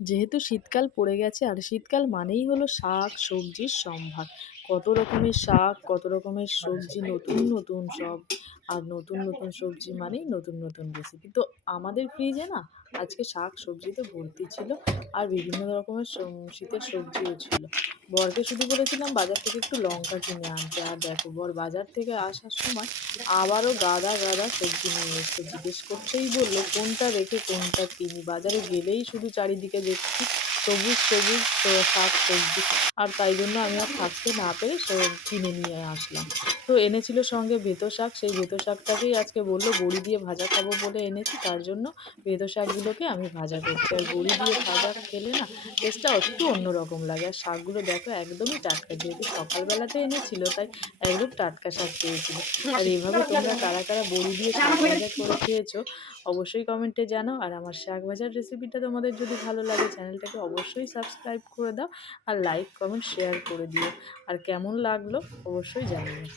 যেহেতু শীতকাল পড়ে গেছে, আর শীতকাল মানেই হলো শাক সবজির সম্ভার। কত রকমের শাক, কত রকমের সবজি, নতুন নতুন সব, আর নতুন নতুন সবজি মানেই নতুন নতুন রেসিপি তো আমাদের ফ্রিজে না আজকে শাক সবজিতে ভর্তি ছিল আর বিভিন্ন রকমের শীতের সবজিও ছিল। বরকে শুধু বলেছিলাম বাজার থেকে একটু লঙ্কা কিনে আনতে। আর দেখো, বর বাজার থেকে আসার সময় আবারও গাদা গাদা সবজি নিয়ে এসছে। জিজ্ঞেস করছেই বলল, কোনটা রেখে কোনটা কিনি? বাজারে গেলেই শুধু চারিদিকে দেখছি সবুজ সবুজ শাক সবজি। আর তাই জন্য আমি আর থাকতে না পেরে কিনে নিয়ে আসলাম। তো এনেছিল সঙ্গে বেতো শাক। সেই বেতো শাকটাকেই আজকে বলল, বড়ি দিয়ে ভাজা খাব বলে এনেছি। তার জন্য বেতো শাকগুলোকে আমি ভাজা করছি। আর বড়ি দিয়ে ভাজা খেলে না টেস্টটা একটু অন্যরকম লাগে। আর শাকগুলো দেখো একদমই টাটকা। যেহেতু সকালবেলাতে এনেছিল, তাই একদম টাটকা শাক পেয়েছিল। আর এইভাবে তোমরা কারা কারা বড়ি দিয়ে শাক ভাজা করে খেয়েছো, অবশ্যই কমেন্টে জানাও। আর আমার শাক ভাজার রেসিপিটা তোমাদের যদি ভালো লাগে, চ্যানেলটাকে অবশ্যই সাবস্ক্রাইব করে দাও আর লাইক কমেন্ট শেয়ার করে দিও। আর কেমন লাগল অবশ্যই জানিও।